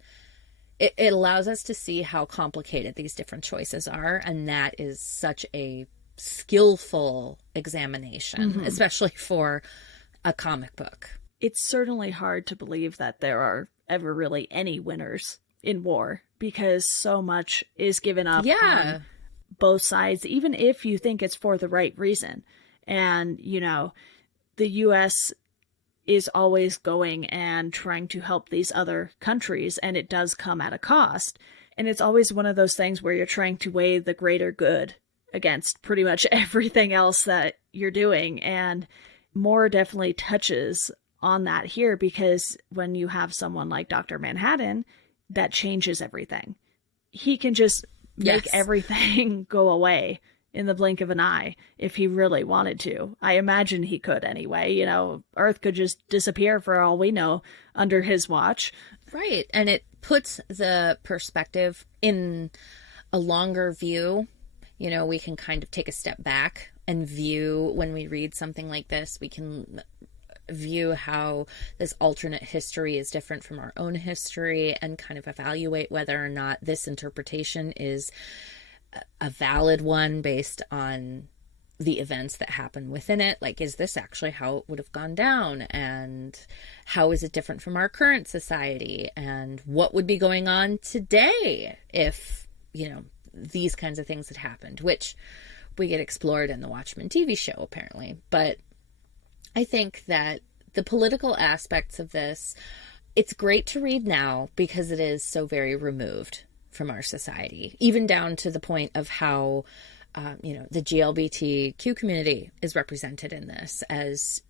it allows us to see how complicated these different choices are. And that is such a skillful examination, especially for a comic book. It's certainly hard to believe that there are ever really any winners in war, because so much is given up on both sides, even if you think it's for the right reason. And, the U.S. is always going and trying to help these other countries, and it does come at a cost. And it's always one of those things where you're trying to weigh the greater good against pretty much everything else that you're doing. And Moore definitely touches on that here, because when you have someone like Dr. Manhattan, that changes everything. He can just make everything go away in the blink of an eye if he really wanted to. I imagine he could anyway. Earth could just disappear for all we know under his watch. Right. And it puts the perspective in a longer view. We can kind of take a step back and view, when we read something like this, we can view how this alternate history is different from our own history and kind of evaluate whether or not this interpretation is a valid one based on the events that happen within it. Like, is this actually how it would have gone down? And how is it different from our current society? And what would be going on today if, these kinds of things had happened, which we get explored in the Watchmen TV show, apparently. But I think that the political aspects of this, it's great to read now because it is so very removed from our society, even down to the point of how, the GLBTQ community is represented in this, as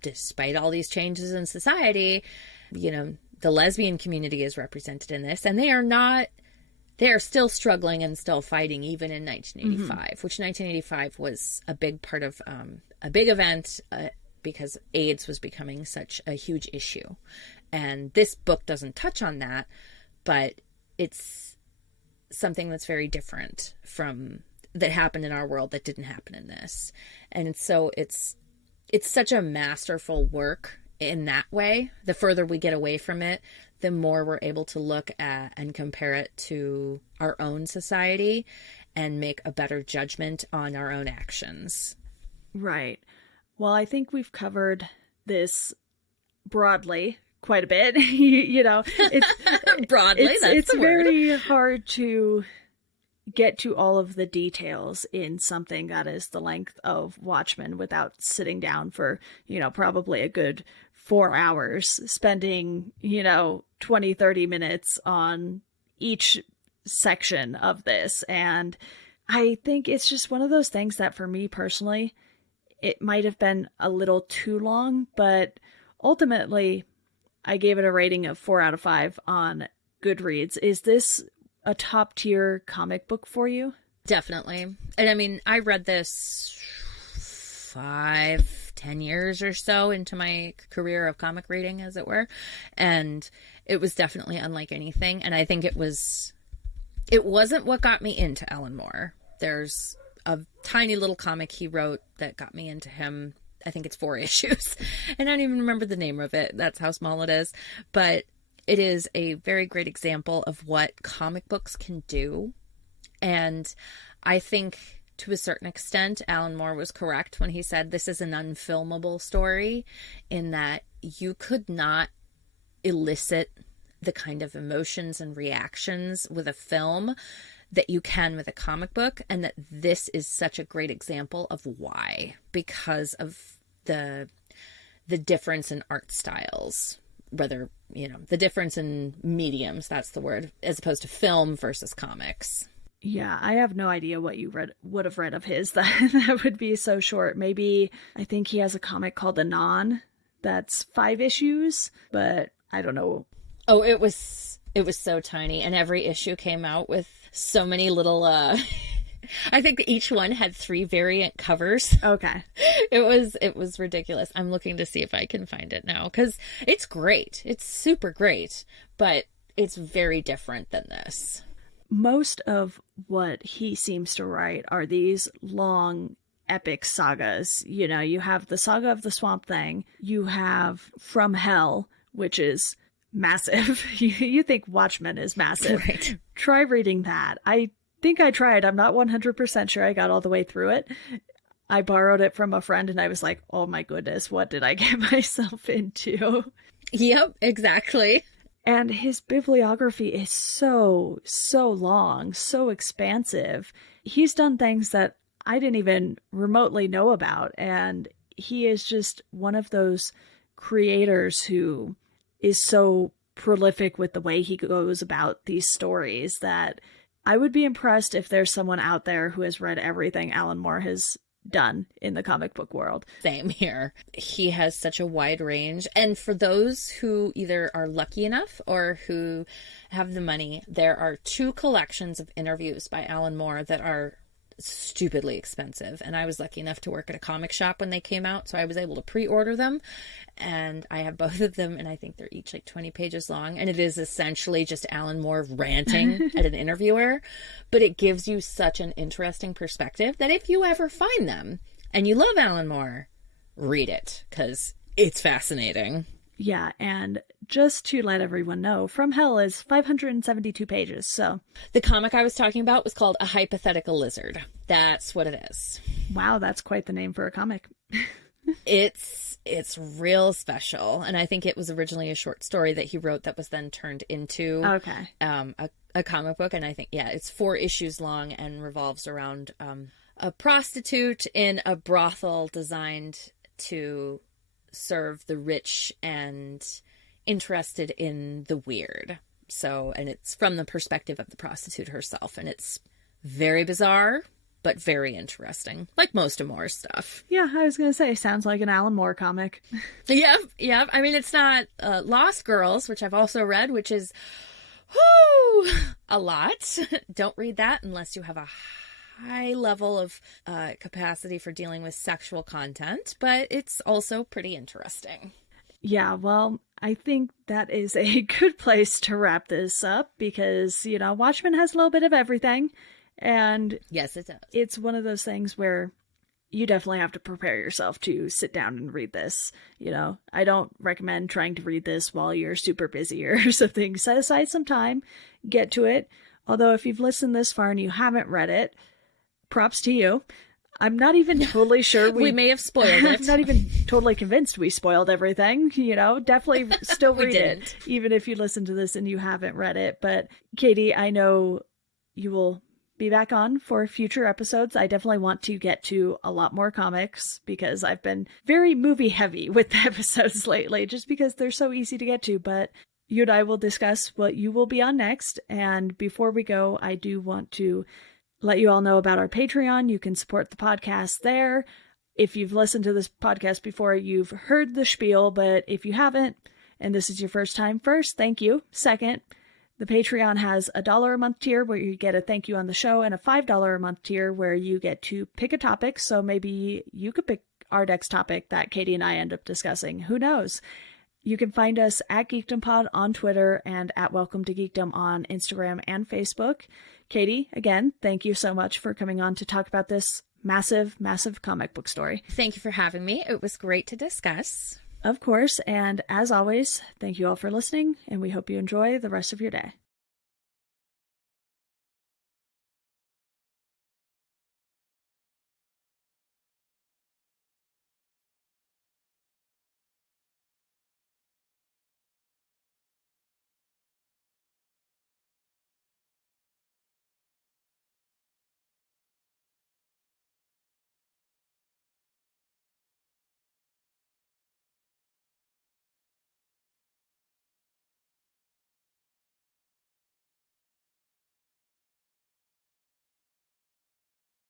despite all these changes in society, the lesbian community is represented in this, and they are still struggling and still fighting even in 1985, which 1985 was a big part of a big event because AIDS was becoming such a huge issue. And this book doesn't touch on that, but it's something that's very different from that happened in our world that didn't happen in this. And so it's such a masterful work in that way. The further we get away from it, the more we're able to look at and compare it to our own society and make a better judgment on our own actions. Right. Well, I think we've covered this broadly quite a bit. It's broadly, that's the word. Very hard to get to all of the details in something that is the length of Watchmen without sitting down for, probably a good 4 hours, spending, 20, 30 minutes on each section of this. And I think it's just one of those things that for me personally, it might have been a little too long, but ultimately I gave it a rating of 4 out of 5 on Goodreads. Is this a top tier comic book for you? Definitely. And I mean, I read this 5-10 years or so into my career of comic reading, as it were. And it was definitely unlike anything. And I think it wasn't what got me into Alan Moore. There's a tiny little comic he wrote that got me into him. I think it's 4 issues. And I don't even remember the name of it. That's how small it is. But it is a very great example of what comic books can do. And I think to a certain extent, Alan Moore was correct when he said this is an unfilmable story, in that you could not elicit the kind of emotions and reactions with a film that you can with a comic book, and that this is such a great example of why, because of the difference in art styles, whether, the difference in mediums, that's the word, as opposed to film versus comics. Yeah, I have no idea what you would have read of his that would be so short. Maybe, I think he has a comic called The Non that's 5 issues, but I don't know. Oh, it was so tiny, and every issue came out with so many little I think each one had 3 variant covers. Okay. It was ridiculous. I'm looking to see if I can find it now, because it's great. It's super great, but it's very different than this. Most of what he seems to write are these long epic sagas. You have the Saga of the Swamp Thing. You have From Hell, which is massive. You think Watchmen is massive. Right. Try reading that. I think I tried. I'm not 100% sure I got all the way through it. I borrowed it from a friend and I was like, oh my goodness, what did I get myself into? Yep, exactly. And his bibliography is so long, so expansive. He's done things that I didn't even remotely know about. And he is just one of those creators who is so prolific with the way he goes about these stories that I would be impressed if there's someone out there who has read everything Alan Moore has done in the comic book world. Same here. He has such a wide range. And for those who either are lucky enough or who have the money, there are 2 collections of interviews by Alan Moore that are stupidly expensive. And I was lucky enough to work at a comic shop when they came out, so I was able to pre-order them. And I have both of them, and I think they're each like 20 pages long. And it is essentially just Alan Moore ranting at an interviewer. But it gives you such an interesting perspective that if you ever find them and you love Alan Moore, read it, because it's fascinating. Yeah, and just to let everyone know, From Hell is 572 pages, so... The comic I was talking about was called A Hypothetical Lizard. That's what it is. Wow, that's quite the name for a comic. It's real special, and I think it was originally a short story that he wrote that was then turned into a comic book, and I think, it's 4 issues long and revolves around a prostitute in a brothel designed to serve the rich and interested in the weird. So, and it's from the perspective of the prostitute herself, and it's very bizarre, but very interesting, like most of Moore's stuff. Yeah, I was going to say, sounds like an Alan Moore comic. Yep. I mean, it's not Lost Girls, which I've also read, which is a lot. Don't read that unless you have a high level of capacity for dealing with sexual content, but it's also pretty interesting. Yeah, well, I think that is a good place to wrap this up because, Watchmen has a little bit of everything. And yes, it does. It's one of those things where you definitely have to prepare yourself to sit down and read this. I don't recommend trying to read this while you're super busy or something. Set aside some time, get to it. Although if you've listened this far and you haven't read it, props to you. I'm not even totally sure we may have spoiled it. I'm not even totally convinced we spoiled everything. Definitely still read it, even if you listen to this and you haven't read it. But Katie, I know you will be back on for future episodes. I definitely want to get to a lot more comics because I've been very movie heavy with the episodes lately, just because they're so easy to get to. But you and I will discuss what you will be on next. And before we go, I do want to let you all know about our Patreon. You can support the podcast there. If you've listened to this podcast before, you've heard the spiel, but if you haven't, and this is your first time, first, thank you. Second, The Patreon has a $1 a month tier where you get a thank you on the show, and a $5 a month tier where you get to pick a topic. So maybe you could pick our next topic that Katie and I end up discussing. Who knows? You can find us at Geekdom Pod on Twitter and at Welcome to Geekdom on Instagram and Facebook. Katie, again, thank you so much for coming on to talk about this massive, massive comic book story. Thank you for having me. It was great to discuss. Of course, and as always, thank you all for listening, and we hope you enjoy the rest of your day.